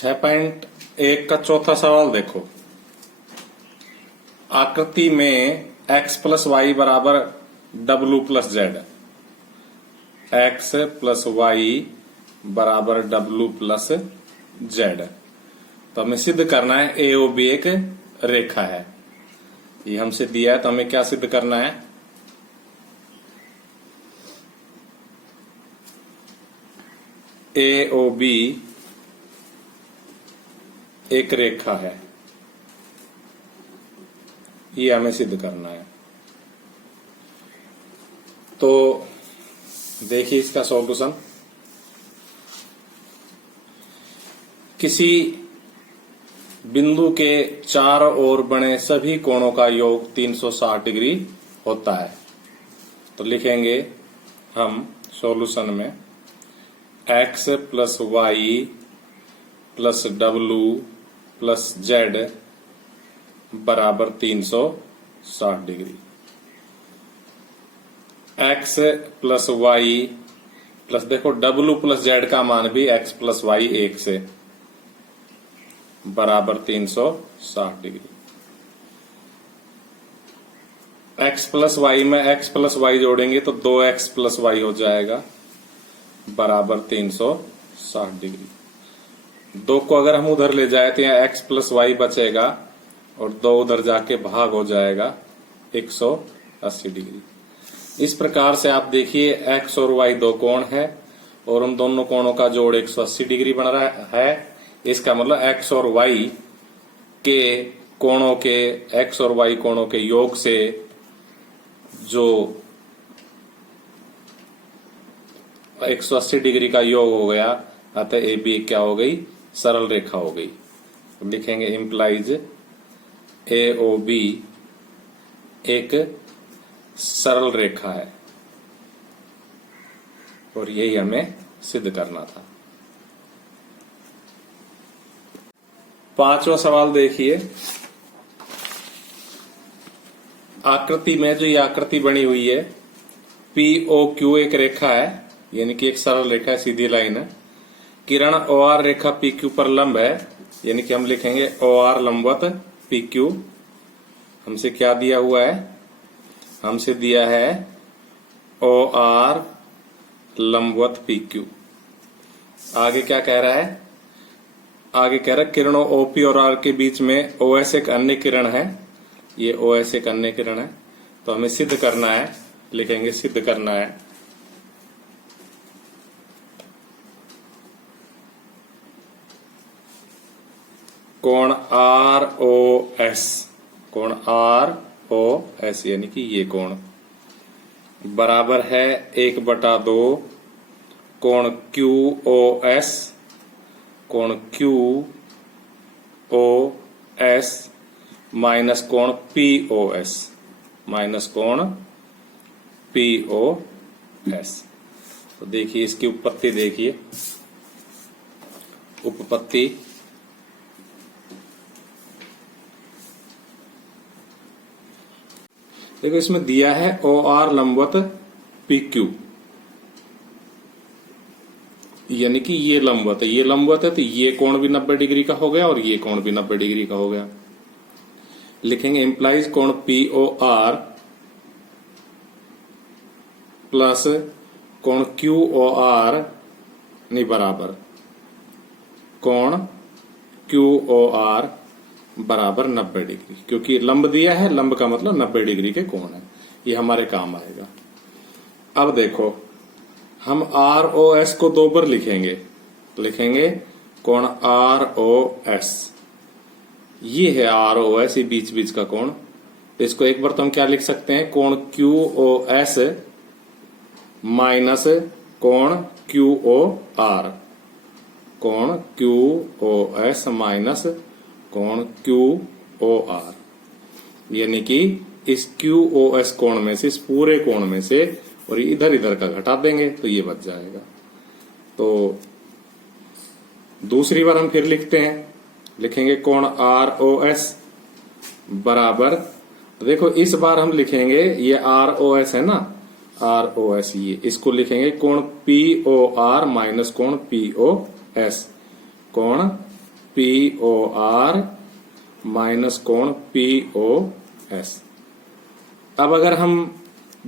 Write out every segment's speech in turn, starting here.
6.1 का चौथा सवाल देखो। आकृति में x प्लस वाई बराबर डब्लू plus z, x plus y बराबर डब्लू प्लस जेड। तो हमें सिद्ध करना है ए ओ बी एक रेखा है। ये हमसे दिया है, तो हमें क्या सिद्ध करना है? ए ओ बी एक रेखा है, ये हमें सिद्ध करना है। तो देखिए इसका सॉल्यूशन। किसी बिंदु के चारों ओर बने सभी कोणों का योग 360 डिग्री होता है। तो लिखेंगे हम सॉल्यूशन में x प्लस वाई प्लस डब्लू प्लस जेड बराबर 360 degree. x plus y plus देखो डब्लू प्लस जेड का मान भी x प्लस वाई 1 से बराबर 360 डिग्री। x प्लस वाई में x प्लस वाई जोड़ेंगे तो 2x प्लस वाई हो जाएगा बराबर 360 डिग्री। 2 को अगर हम उधर ले जाए तो यहाँ x प्लस वाई बचेगा और 2 उधर जाके भाग हो जाएगा 180 डिग्री। इस प्रकार से आप देखिए x और y दो कोण है और उन दोनों कोणों का जोड़ 180 डिग्री बन रहा है। इसका मतलब x और y के कोणों के x और y कोणों के योग से जो 180 डिग्री का योग हो गया, अतः ए बी क्या हो गई? सरल रेखा हो गई। लिखेंगे इम्प्लाइज ए ओ बी एक सरल रेखा है, और यही हमें सिद्ध करना था। 5वां सवाल देखिए। आकृति में जो ये आकृति बनी हुई है पी ओ क्यू एक रेखा है, यानी कि एक सरल रेखा है, सीधी लाइन है। किरण ओ आर रेखा पी क्यू पर लंब है, यानी कि हम लिखेंगे ओ आर लंबवत पी क्यू। हमसे क्या दिया हुआ है? हमसे दिया है ओ आर लंबवत पी क्यू। आगे क्या कह रहा है? आगे कह रहा है किरणों ओपी और आर के बीच में ओ एस एक अन्य किरण है। ये ओ एस एक अन्य किरण है, तो हमें सिद्ध करना है। लिखेंगे सिद्ध करना है कोण आर ओ एस, कोण आर ओ एस यानी कि ये कोण बराबर है 1/2 कोण क्यू ओ एस, कोण क्यू ओ एस माइनस कोण पी ओ एस, माइनस कोण पी ओ एस। तो देखिए इसकी उत्पत्ति देखिए। उपपत्ति देखो, इसमें दिया है ओ आर लंबवत पी क्यू, यानी कि ये लंबवत है, ये लंबवत है, तो ये कोण भी 90 डिग्री का हो गया और ये कोण भी 90 डिग्री का हो गया। लिखेंगे इम्प्लाइज कोण पी ओ आर प्लस कोण क्यू ओ आर नहीं बराबर कोण क्यू ओ आर बराबर 90 डिग्री, क्योंकि लंब दिया है, लंब का मतलब 90 डिग्री के कोण है। ये हमारे काम आएगा। अब देखो हम आर ओ एस को 2 बार लिखेंगे। लिखेंगे कोण आर ओ एस, ये है आर ओ एस, ये बीच बीच का कोण। तो इसको एक बार तो हम क्या लिख सकते हैं? कोण क्यू ओ एस माइनस कोण क्यू ओ आर, कोण क्यू ओ एस माइनस कोण क्यू ओ आर, यानी कि इस क्यू ओ एस कोण में से, इस पूरे कोण में से, और इधर इधर का घटा देंगे तो ये बच जाएगा। तो दूसरी बार हम फिर लिखते हैं। लिखेंगे कोण आर ओ एस बराबर, देखो इस बार हम लिखेंगे ये आर ओ एस है ना, आर ओ एस, ये इसको लिखेंगे कोण पी ओ आर माइनस कोण पी ओ एस, कोण POR माइनस कोण POS। अब अगर हम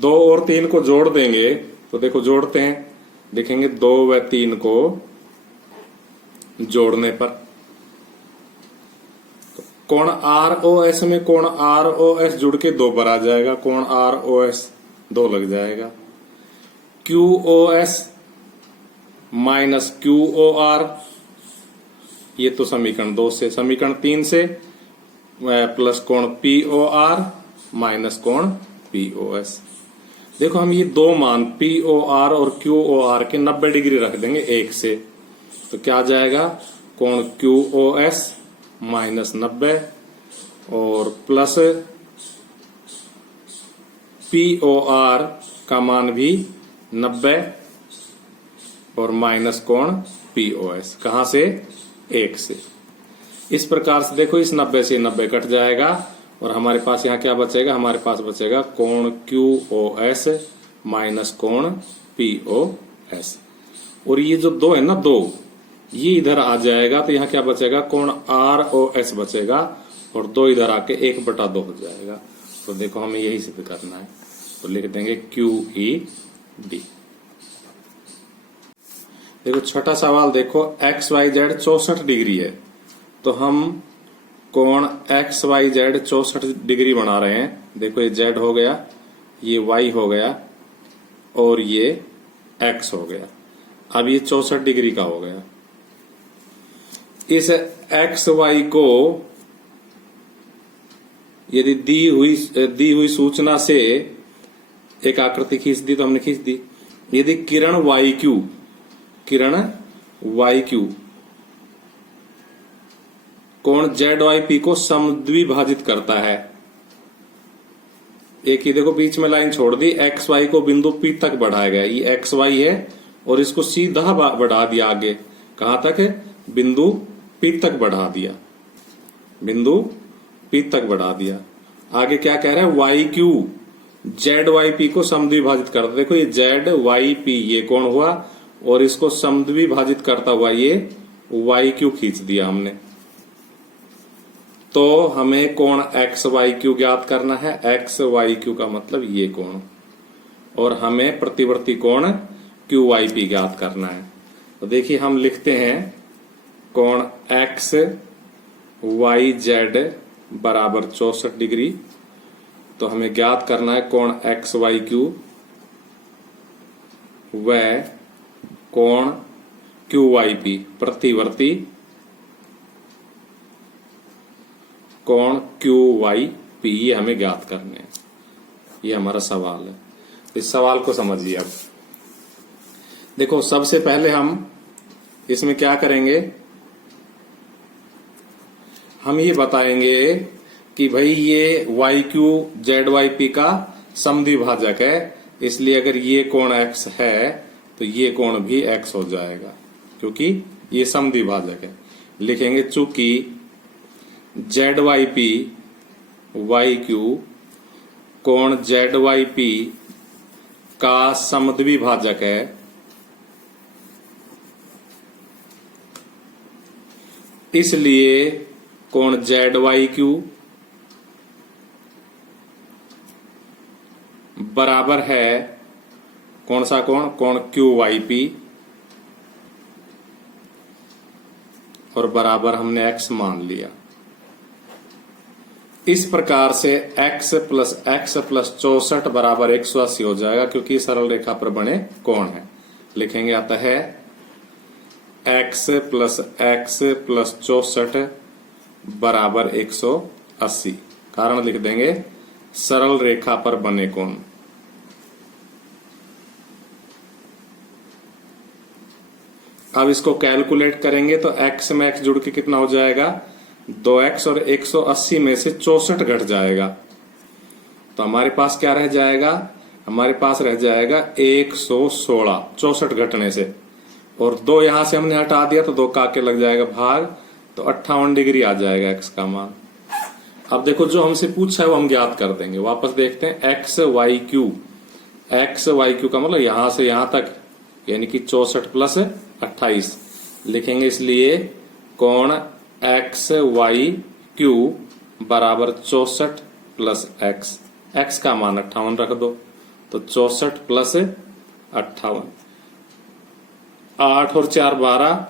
2 और 3 को जोड़ देंगे तो देखो जोड़ते हैं, देखेंगे 2 व 3 को जोड़ने पर तो कोण ROS में कोण ROS जुड़ के 2 पर आ जाएगा, कोण ROS 2 लग जाएगा। QOS माइनस QOR, ये तो समीकरण 2 से, समीकरण 3 से प्लस कोण POR माइनस कोण POS। देखो हम ये 2 मान POR और QOR के 90 डिग्री रख देंगे 1 से, तो क्या आ जाएगा, कोण QOS माइनस 90 और प्लस POR का मान भी 90 और माइनस कोण POS, कहां से, 1 से। इस प्रकार से देखो इस 90 से 90 कट जाएगा और हमारे पास यहाँ क्या बचेगा, हमारे पास बचेगा कोण QOS माइनस कोण POS। और ये जो 2 है ना, 2 ये इधर आ जाएगा तो यहाँ क्या बचेगा, कोण ROS बचेगा और 2 इधर आके 1/2 हो जाएगा। तो देखो हमें यही सिद्ध करना है, तो लिख देंगे QED। देखो छठा सवाल देखो, XYZ 64 डिग्री है, तो हम कोण XYZ 64 डिग्री बना रहे हैं। देखो ये Z हो गया, ये Y हो गया और ये X हो गया। अब ये 64 डिग्री का हो गया। इस XY को यदि दी हुई सूचना से एक आकृति खींच दी तो हमने खींच दी। यदि किरण YQ कोण ZYP को समद्विभाजित करता है, एक ही देखो बीच में लाइन छोड़ दी, XY को बिंदु P तक बढ़ाया गया, ये XY है और इसको सीधा बढ़ा दिया आगे, कहां तक है, बिंदु P तक बढ़ा दिया, बिंदु P तक बढ़ा दिया। आगे क्या कह रहा है, YQ ZYP को समद्विभाजित करता, देखो ये ZYP ये कोण हुआ और इसको समद्विभाजित करता हुआ ये YQ खींच दिया हमने। तो हमें कोण XYQ ज्ञात करना है, XYQ का मतलब ये कोण, और हमें प्रतिवर्ती कोण QYP ज्ञात करना है। तो देखिए हम लिखते हैं कोण XYZ बराबर 64 डिग्री, तो हमें ज्ञात करना है कोण XYQ व कोण QYP प्रतिवर्ती कोण QYP, ये हमें ज्ञात करने हैं। ये हमारा सवाल है। इस सवाल को समझिए। अब देखो सबसे पहले हम इसमें क्या करेंगे, हम ये बताएंगे कि भाई ये YQ ZYP का समद्विभाजक है, इसलिए अगर ये कोण X है तो ये कोण भी X हो जाएगा, क्योंकि ये समद्विभाजक है। लिखेंगे चूंकि ZYP YQ कोण ZYP का समद्विभाजक है, इसलिए कोण ZYQ बराबर है कौन सा कोण, कोण QYP, और बराबर हमने X मान लिया। इस प्रकार से x प्लस 64 बराबर 180 हो जाएगा, क्योंकि सरल रेखा पर बने कोण है। लिखेंगे आता है x प्लस 64 बराबर 180, कारण लिख देंगे सरल रेखा पर बने कोण। अब इसको कैलकुलेट करेंगे तो x में x जुड़ के कितना हो जाएगा, 2x, और 180 में से 64 घट जाएगा, तो हमारे पास क्या रह जाएगा, हमारे पास रह जाएगा 116, 64 घटने से, और 2 यहां से हमने हटा दिया तो 2 का के लग जाएगा भाग, तो 58 डिग्री आ जाएगा x का मान। अब देखो जो हमसे पूछा है वो हम ज्ञात कर देंगे। वापस देखते हैं XYQ, XYQ का मतलब यहां से यहां तक, यानी कि 64 प्लस 28 लिखेंगे, इसलिए कोण एक्स वाई क्यू बराबर 64 प्लस एक्स। एक्स का मान 58 रख दो, तो 64 प्लस 58। 8 और 4 12,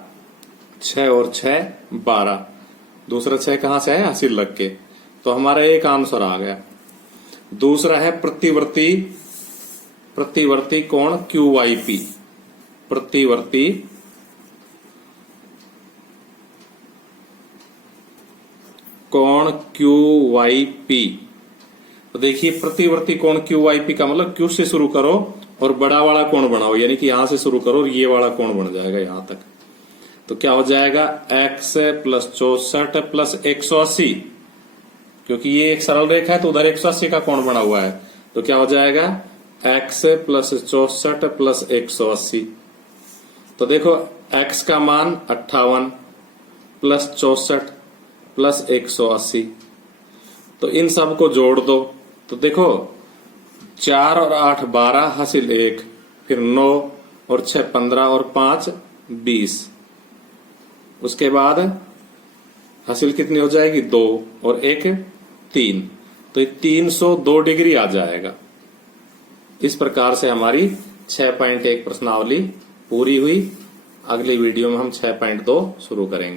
6 और 6 12। दूसरा 6 कहां से है? हासिल लग के। तो हमारा एक आंसर आ गया। दूसरा है प्रतिवर्ती कोण क्यू वाई पी। प्रतिवर्ती कोण क्यू वाई पी। तो देखिए प्रतिवर्ती कोण क्यू वाई पी का मतलब क्यू से शुरू करो और बड़ा वाला कोण बनाओ, यानी कि यहां से शुरू करो और ये वाला कोण बन जाएगा यहां तक। तो क्या हो जाएगा? x प्लस 64 प्लस 180, क्योंकि ये एक सरल रेखा है तो उधर 180 का कोण बना हुआ है। तो क्या हो जाएगा? x plus 64 plus 180। तो देखो x का मान 58 प्लस 64 प्लस 180। तो इन सब को जोड़ दो। तो देखो 4 और 8 12 हासिल 1, फिर 9 और 6 15 और 5 20। उसके बाद हासिल कितनी हो जाएगी? 2 और 1 3। तो 302 डिग्री आ जाएगा। इस प्रकार से हमारी 6.1 प्रश्नावली पूरी हुई। अगली वीडियो में हम 6.2 शुरू करेंगे।